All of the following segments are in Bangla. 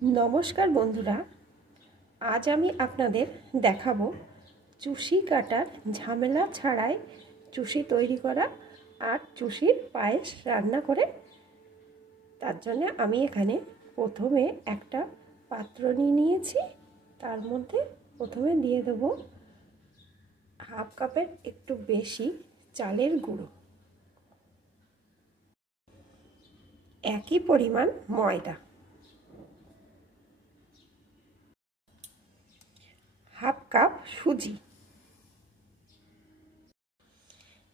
नमस्कार बंधुरा आज आमी आपनादेर देखाबो चुषी काटार झामेला छाड़ाई चुषी तैरी करा और चुषीर पायेस रान्ना करे तार जन्य आमी एखाने प्रथमे एकटा पात्र निये नियेछि तार मध्य प्रथमे दिये देबो हाफ कापेर एकटु बेशी चालेर गुड़ो एकई परिमाण मयदा हाफ कप सुजी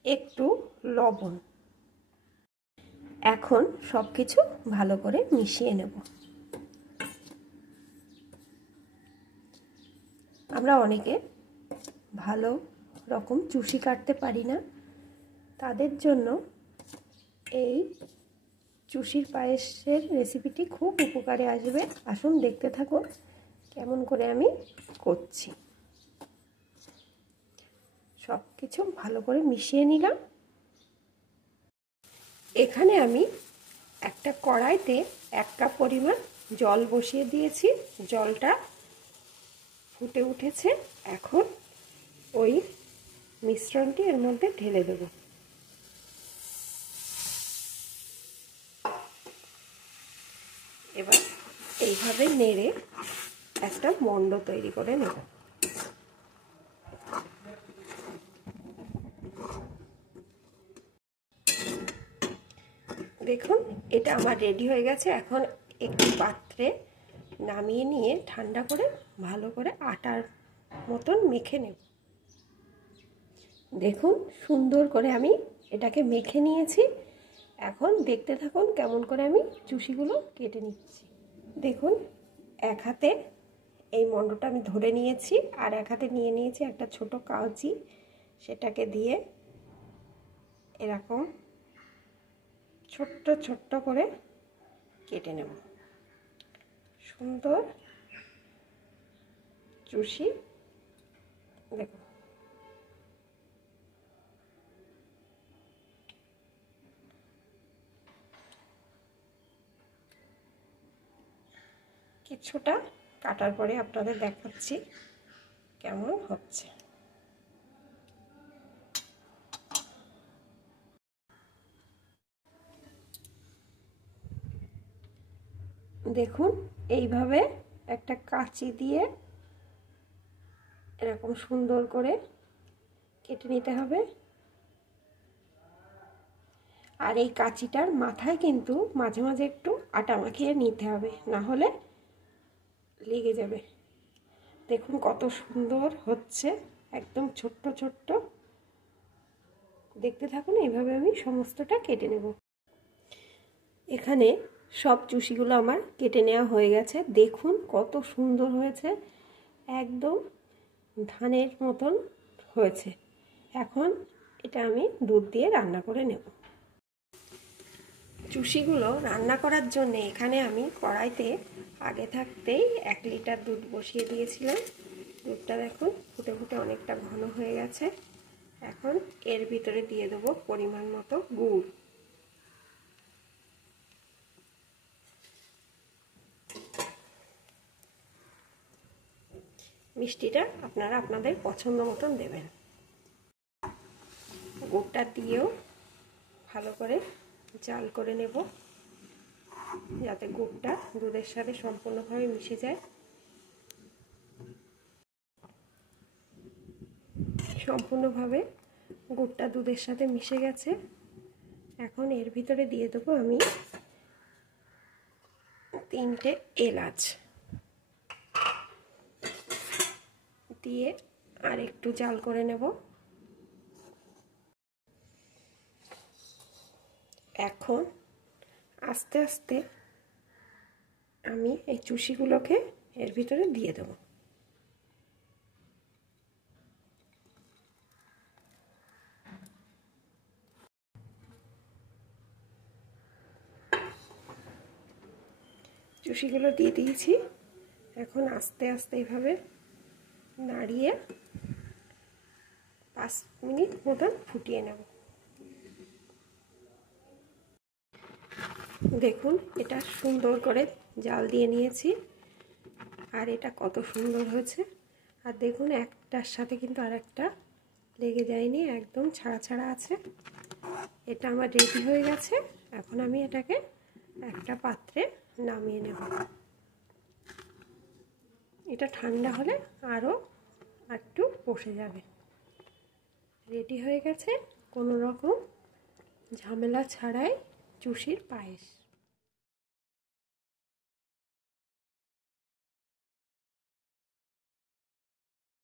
एकटू लवण एखन सबकिछु भालो करे मिशिए नेब। आमरा अनेके भालो रकम चुषी काटते पारी ना तादेर जन्य एई चुषिर पायेसेर रेसिपिटी खूब उपकारे आसबे। आसुन देखते थाकुन केमन करे आमी करछि। सबकिछु भालो करे मिशिए निलाम। एखाने आमी एकटा कड़ाईते एक कप परिमाण जल बसिए दिएछि। जलटा फुटे उठेছে। এখন ওই মিশ্রণটি এর মধ্যে ঢেলে দেব। এবার এইভাবে নেড়ে একটা মন্ড তৈরি করে নেব। দেখুন এটা আমার রেডি হয়ে গেছে। এখন একটি পাত্রে নামিয়ে নিয়ে ঠান্ডা করে ভালো করে আটার মতন মেখে নেব। দেখুন সুন্দর করে আমি এটাকে মেখে নিয়েছি। এখন দেখতে থাকুন কেমন করে আমি চুষিগুলো কেটে নিচ্ছি। দেখুন এক হাতে এই মন্ডটা আমি ধরে নিয়েছি আর এক হাতে নিয়ে নিয়েছি একটা ছোট কাঁচি। সেটাকে দিয়ে এরকম ছোট্ট ছোট্ট করে কেটে নেব। সুন্দর চুষি দেখুন। কিছুটা কাটার পরে আপনাদের দেখাচ্ছি কেমন হচ্ছে। দেখুন এইভাবে একটা কাঁচি দিয়ে এরকম সুন্দর করে কেটে নিতে হবে। আর এই কাঁচিটার মাথায় কিন্তু মাঝে মাঝে একটু আটা মাখিয়ে নিতে হবে, না হলে লেগে যাবে। দেখুন কত সুন্দর হচ্ছে, একদম ছোট্ট ছোট্ট। দেখতে থাকুন, এইভাবে আমি সমস্তটা কেটে নেব। এখানে সব চুষিগুলো আমার কেটে নেওয়া হয়ে গেছে। দেখুন কত সুন্দর হয়েছে, একদম ধানের মতন হয়েছে। এখন এটা আমি দুধ দিয়ে রান্না করে নেব। চুষিগুলো রান্না করার জন্য এখানে আমি কড়াইতে আগে থাকতেই 1 লিটার দুধ বসিয়ে দিয়েছিলাম। দুধটা দেখুন ফুটে ফুটে অনেকটা ঘন হয়ে গেছে। এখন এর ভিতরে দিয়ে দেবো পরিমাণ মতো গুড়। মিষ্টিটা আপনারা আপনাদের পছন্দ মতন দেবেন। গুড়টা দিয়েও ভালো করে জাল করে নেব যাতে গুড়টা দুধের সাথে সম্পূর্ণভাবে মিশে যায়। সম্পূর্ণভাবে গুড়টা দুধের সাথে মিশে গেছে। এখন এর ভিতরে দিয়ে দেবো আমি 3টে এলাচ দিয়ে আর একটু জাল করে নেব। এখন আস্তে আস্তে আমি এই চুষিগুলোকে এর ভিতরে দিয়ে দেব। চুষিগুলো দিয়ে দিয়েছি। এখন আস্তে আস্তে এইভাবে নাড়িয়ে 5 মিনিট মতন ফুটিয়ে নেব। দেখুন এটা সুন্দর করে জাল দিয়ে নিয়েছি। আর এটা কত সুন্দর হয়েছে। আর দেখুন একটার সাথে কিন্তু আর একটা লেগে যায়নি, একদম ছাড়া ছাড়া আছে। এটা আমার রেডি হয়ে গেছে। এখন আমি এটাকে একটা পাত্রে নামিয়ে নেব। এটা ঠান্ডা হলে আরও একটু বসে যাবে। রেডি হয়ে গেছে কোনো রকম ঝামেলা ছাড়াই চুষির পায়েস।